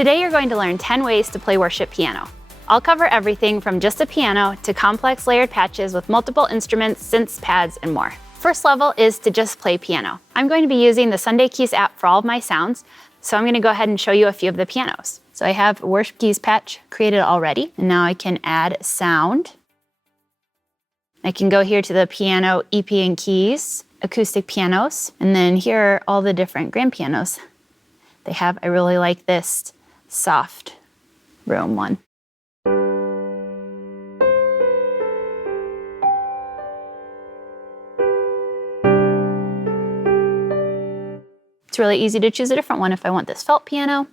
Today you're going to learn 10 ways to play worship piano. I'll cover everything from just a piano to complex layered patches with multiple instruments, synths, pads, and more. First level is to just play piano. I'm going to be using the Sunday Keys app for all of my sounds, so I'm going to go ahead and show you a few of the pianos. So I have a Worship Keys patch created already, and now I can add sound. I can go here to the piano EP and keys, acoustic pianos, and then here are all the different grand pianos they have. I really like this soft room one. It's really easy to choose a different one if I want this felt piano.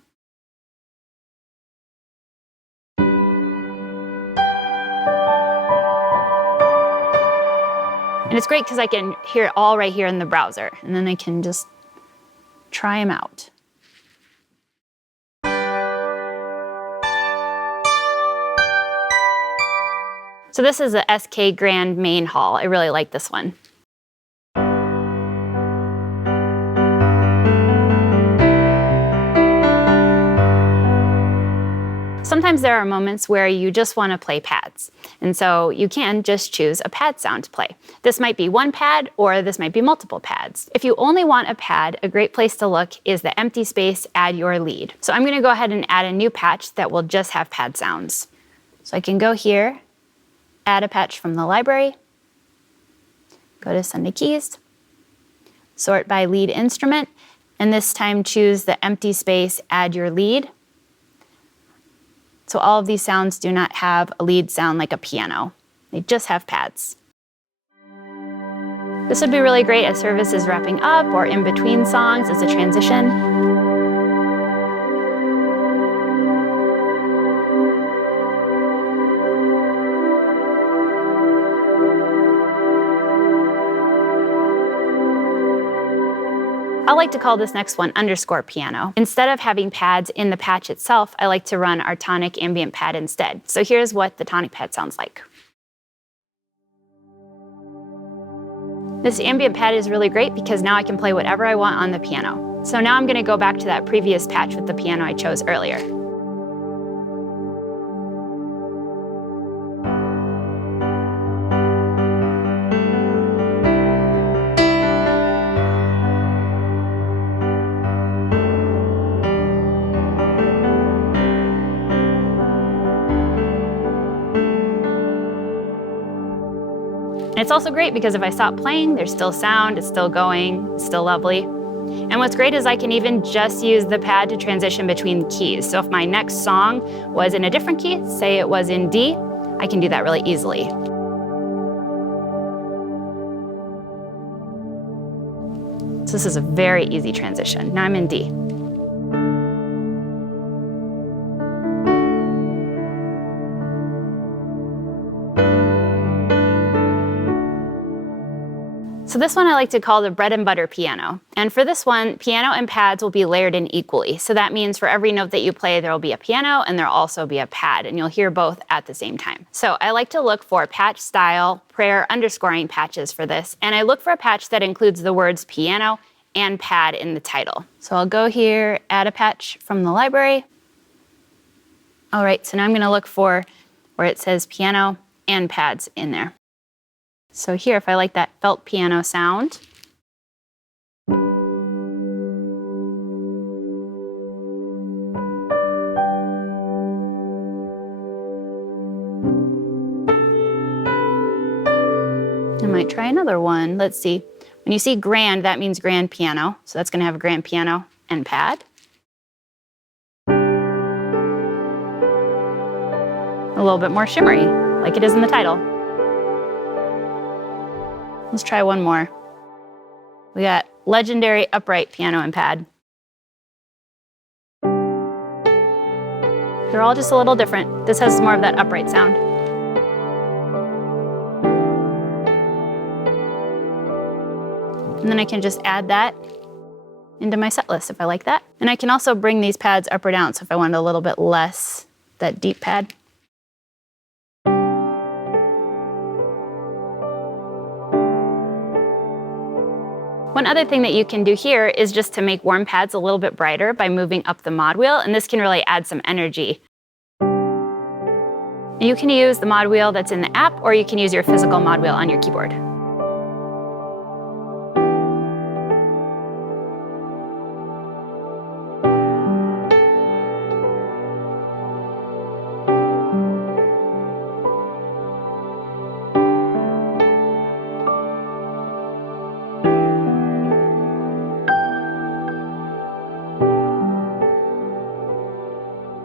And it's great because I can hear it all right here in the browser, and then I can just try them out. So this is a SK Grand Main Hall. I really like this one. Sometimes there are moments where you just want to play pads, and so you can just choose a pad sound to play. This might be one pad, or this might be multiple pads. If you only want a pad, a great place to look is the empty space, add your lead. So I'm going to go ahead and add a new patch that will just have pad sounds. So I can go here, add a patch from the library, go to Sunday Keys, sort by lead instrument, and this time choose the empty space, add your lead. So all of these sounds do not have a lead sound like a piano. They just have pads. This would be really great as service is wrapping up or in between songs as a transition. I like to call this next one underscore piano. Instead of having pads in the patch itself, I like to run our tonic ambient pad instead. So here's what the tonic pad sounds like. This ambient pad is really great because now I can play whatever I want on the piano. So now I'm going to go back to that previous patch with the piano I chose earlier. And it's also great because if I stop playing, there's still sound, it's still going, it's still lovely. And what's great is I can even just use the pad to transition between keys. So if my next song was in a different key, say it was in D, I can do that really easily. So this is a very easy transition. Now I'm in D. So this one I like to call the bread and butter piano. And for this one, piano and pads will be layered in equally. So that means for every note that you play, there will be a piano and there'll also be a pad, and you'll hear both at the same time. So I like to look for patch style, prayer underscoring patches for this. And I look for a patch that includes the words piano and pad in the title. So I'll go here, add a patch from the library. All right, so now I'm gonna look for where it says piano and pads in there. So here, if I like that felt piano sound, I might try another one. Let's see. When you see grand, that means grand piano. So that's going to have a grand piano and pad. A little bit more shimmery, like it is in the title. Let's try one more. We got legendary upright piano and pad. They're all just a little different. This has more of that upright sound. And then I can just add that into my set list if I like that. And I can also bring these pads up or down, so if I wanted a little bit less, that deep pad. One other thing that you can do here is just to make warm pads a little bit brighter by moving up the mod wheel, and this can really add some energy. You can use the mod wheel that's in the app, or you can use your physical mod wheel on your keyboard.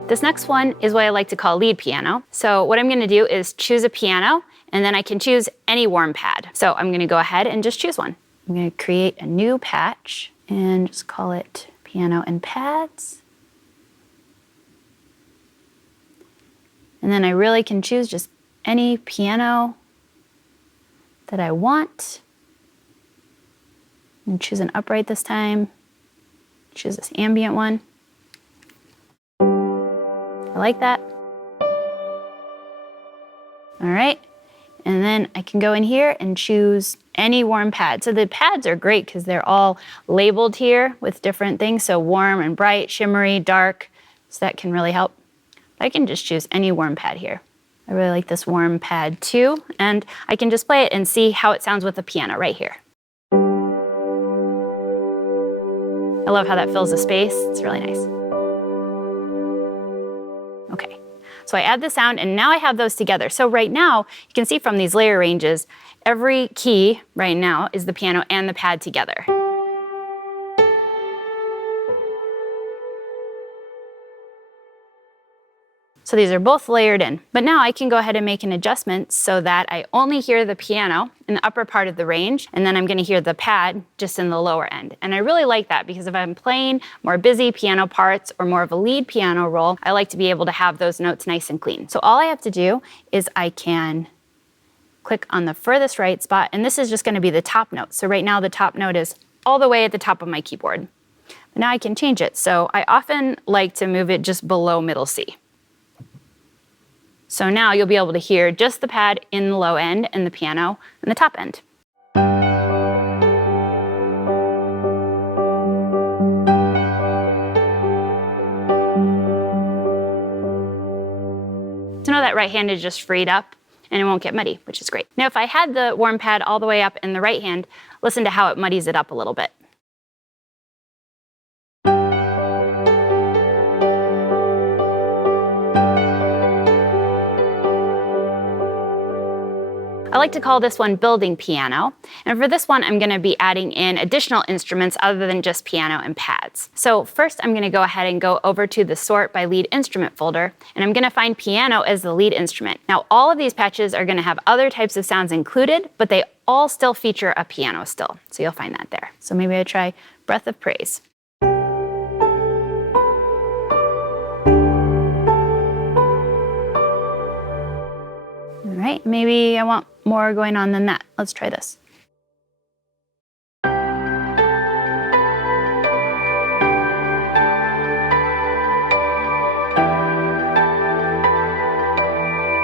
This next one is what I like to call lead piano. So what I'm gonna do is choose a piano, and then I can choose any warm pad. So I'm gonna go ahead and just choose one. I'm gonna create a new patch and just call it piano and pads. And then I really can choose just any piano that I want. And choose an upright this time. Choose this ambient one. I like that. All right, and then I can go in here and choose any warm pad. So the pads are great because they're all labeled here with different things. So warm and bright, shimmery, dark, so that can really help. I can just choose any warm pad here. I really like this warm pad too, and I can just play it and see how it sounds with the piano right here. I love how that fills the space. It's really nice. Okay, so I add the sound and now I have those together. So right now, you can see from these layer ranges, every key right now is the piano and the pad together. So these are both layered in. But now I can go ahead and make an adjustment so that I only hear the piano in the upper part of the range, and then I'm gonna hear the pad just in the lower end. And I really like that because if I'm playing more busy piano parts or more of a lead piano roll, I like to be able to have those notes nice and clean. So all I have to do is I can click on the furthest right spot, and this is just gonna be the top note. So right now the top note is all the way at the top of my keyboard. But now I can change it. So I often like to move it just below middle C. So now you'll be able to hear just the pad in the low end and the piano in the top end. So now that right hand is just freed up and it won't get muddy, which is great. Now if I had the warm pad all the way up in the right hand, listen to how it muddies it up a little bit. I like to call this one building piano. And for this one, I'm gonna be adding in additional instruments other than just piano and pads. So first, I'm gonna go ahead and go over to the Sort by Lead Instrument folder, and I'm gonna find piano as the lead instrument. Now, all of these patches are gonna have other types of sounds included, but they all still feature a piano still. So you'll find that there. So maybe I try Breath of Praise. All right, maybe I want more going on than that. Let's try this.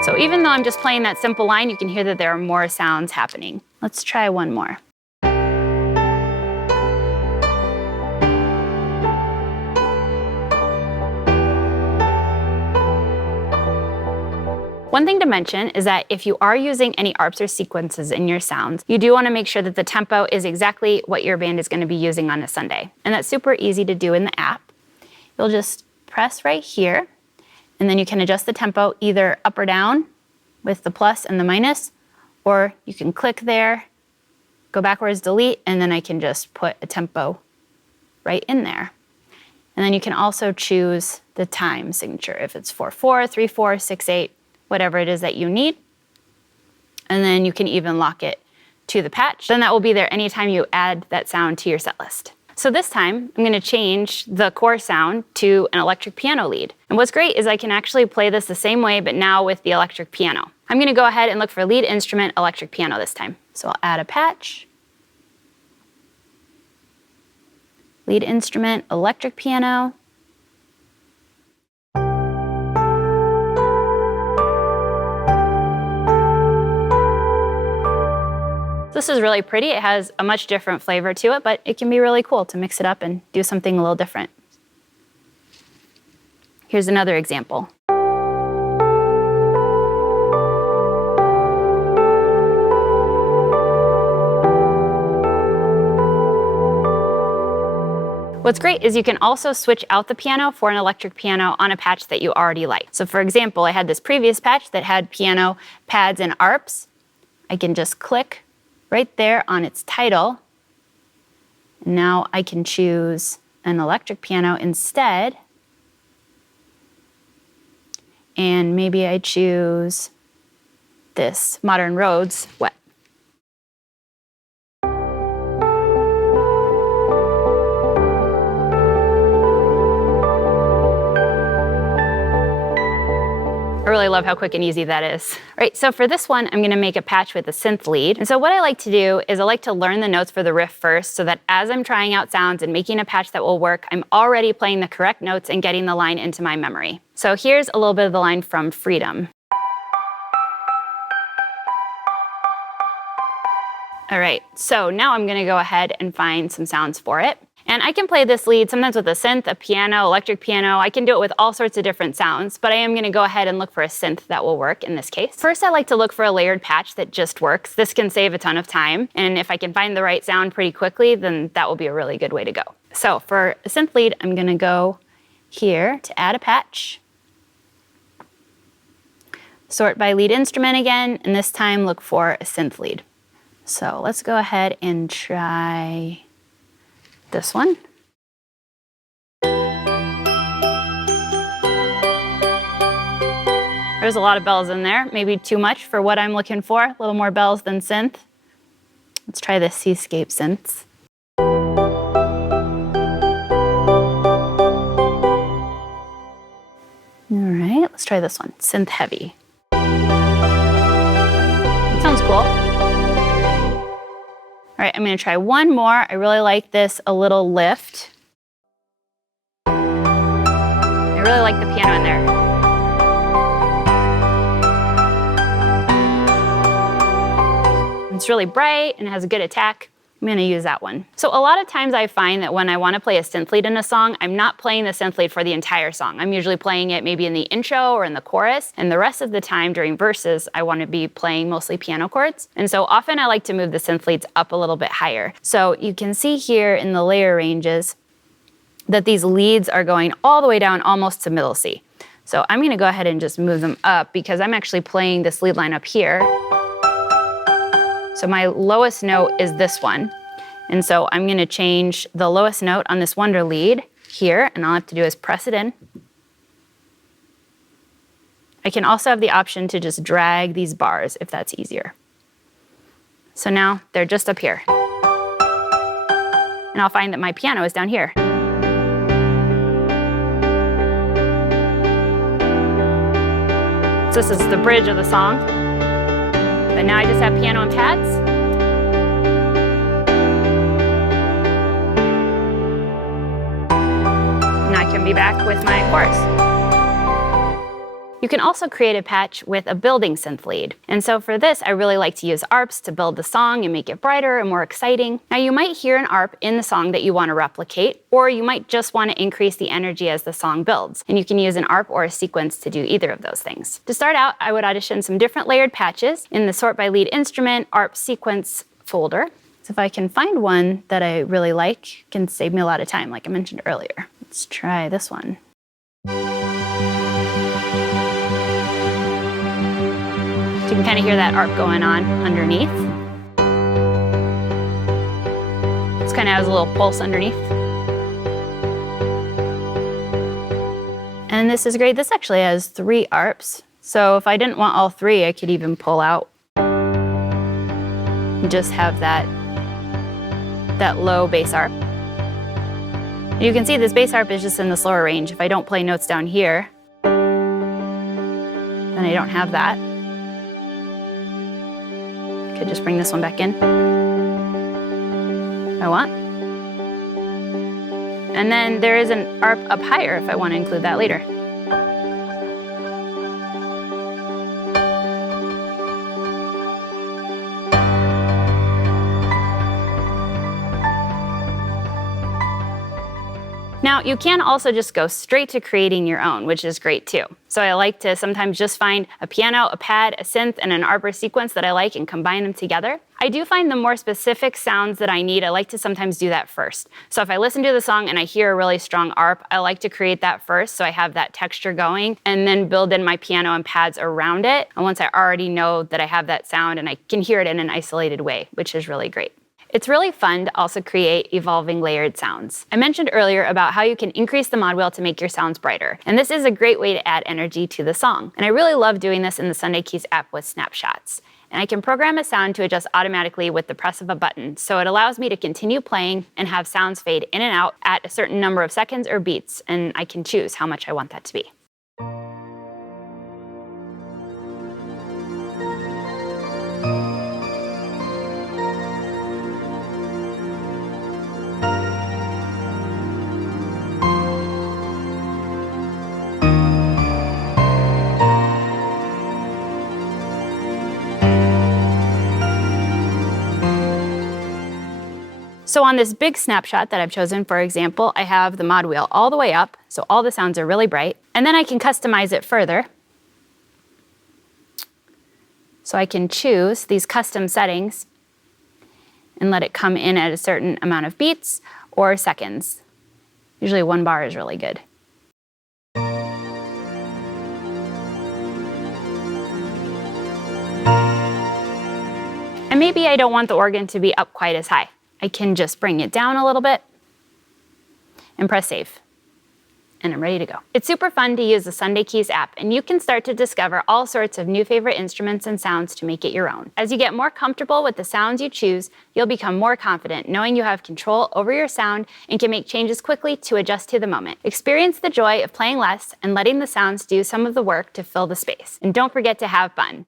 So even though I'm just playing that simple line, you can hear that there are more sounds happening. Let's try one more. One thing to mention is that if you are using any arps or sequences in your sounds, you do want to make sure that the tempo is exactly what your band is going to be using on a Sunday. And that's super easy to do in the app. You'll just press right here, and then you can adjust the tempo either up or down with the plus and the minus, or you can click there, go backwards, delete, and then I can just put a tempo right in there. And then you can also choose the time signature, if it's 4/4, 3/4, 6/8, whatever it is that you need. And then you can even lock it to the patch. Then that will be there anytime you add that sound to your set list. So this time, I'm gonna change the core sound to an electric piano lead. And what's great is I can actually play this the same way, but now with the electric piano. I'm gonna go ahead and look for lead instrument electric piano this time. So I'll add a patch. Lead instrument electric piano. So This is really pretty. It has a much different flavor to it, but it can be really cool to mix it up and do something a little different. Here's another example. What's great is you can also switch out the piano for an electric piano on a patch that you already like. So for example, I had this previous patch that had piano, pads, and arps. I can just click right there on its title. Now I can choose an electric piano instead. And maybe I choose this Modern Rhodes Wet. I really love how quick and easy that is. All right, so for this one, I'm gonna make a patch with a synth lead. And so what I like to do is I like to learn the notes for the riff first so that as I'm trying out sounds and making a patch that will work, I'm already playing the correct notes and getting the line into my memory. So here's a little bit of the line from Freedom. All right, so now I'm gonna go ahead and find some sounds for it. And I can play this lead sometimes with a synth, a piano, electric piano. I can do it with all sorts of different sounds, but I am gonna go ahead and look for a synth that will work in this case. First, I like to look for a layered patch that just works. This can save a ton of time. And if I can find the right sound pretty quickly, then that will be a really good way to go. So for a synth lead, I'm gonna go here to add a patch. Sort by lead instrument again, and this time look for a synth lead. So let's go ahead and try this one. There's a lot of bells in there, maybe too much for what I'm looking for, a little more bells than synth. Let's try the Seascape synths. All right, let's try this one, synth heavy. That sounds cool. All right, I'm gonna try one more. I really like this, a little lift. I really like the piano in there. It's really bright and has a good attack. I'm gonna use that one. So a lot of times I find that when I wanna play a synth lead in a song, I'm not playing the synth lead for the entire song. I'm usually playing it maybe in the intro or in the chorus, and the rest of the time during verses, I wanna be playing mostly piano chords. And so often I like to move the synth leads up a little bit higher. So you can see here in the layer ranges that these leads are going all the way down almost to middle C. So I'm gonna go ahead and just move them up because I'm actually playing this lead line up here. So my lowest note is this one. And so I'm gonna change the lowest note on this Wonder lead here, and all I have to do is press it in. I can also have the option to just drag these bars if that's easier. So now they're just up here. And I'll find that my piano is down here. So this is the bridge of the song. But now I just have piano and pads. And I can be back with my chorus. You can also create a patch with a building synth lead. And so for this, I really like to use ARPs to build the song and make it brighter and more exciting. Now you might hear an ARP in the song that you want to replicate, or you might just want to increase the energy as the song builds. And you can use an ARP or a sequence to do either of those things. To start out, I would audition some different layered patches in the Sort by Lead Instrument ARP Sequence folder. So if I can find one that I really like, it can save me a lot of time, like I mentioned earlier. Let's try this one. You can kind of hear that ARP going on underneath. It's kind of has a little pulse underneath. And this is great. This actually has 3 ARPs. So if I didn't want all 3, I could even pull out and just have that low bass ARP. And you can see this bass ARP is just in the slower range. If I don't play notes down here, then I don't have that. Could just bring this one back in if I want. And then there is an ARP up higher if I want to include that later. Now, you can also just go straight to creating your own, which is great too. So I like to sometimes just find a piano, a pad, a synth, and an arbor sequence that I like and combine them together. I do find the more specific sounds that I need, I like to sometimes do that first. So if I listen to the song and I hear a really strong arp, I like to create that first so I have that texture going and then build in my piano and pads around it. And once I already know that I have that sound and I can hear it in an isolated way, which is really great. It's really fun to also create evolving layered sounds. I mentioned earlier about how you can increase the mod wheel to make your sounds brighter, and this is a great way to add energy to the song. And I really love doing this in the Sunday Keys app with snapshots. And I can program a sound to adjust automatically with the press of a button, so it allows me to continue playing and have sounds fade in and out at a certain number of seconds or beats, and I can choose how much I want that to be. So on this big snapshot that I've chosen, for example, I have the mod wheel all the way up, so all the sounds are really bright. And then I can customize it further. So I can choose these custom settings and let it come in at a certain amount of beats or seconds. Usually 1 bar is really good. And maybe I don't want the organ to be up quite as high. I can just bring it down a little bit and press save. And I'm ready to go. It's super fun to use the Sunday Keys app, and you can start to discover all sorts of new favorite instruments and sounds to make it your own. As you get more comfortable with the sounds you choose, you'll become more confident knowing you have control over your sound and can make changes quickly to adjust to the moment. Experience the joy of playing less and letting the sounds do some of the work to fill the space. And don't forget to have fun.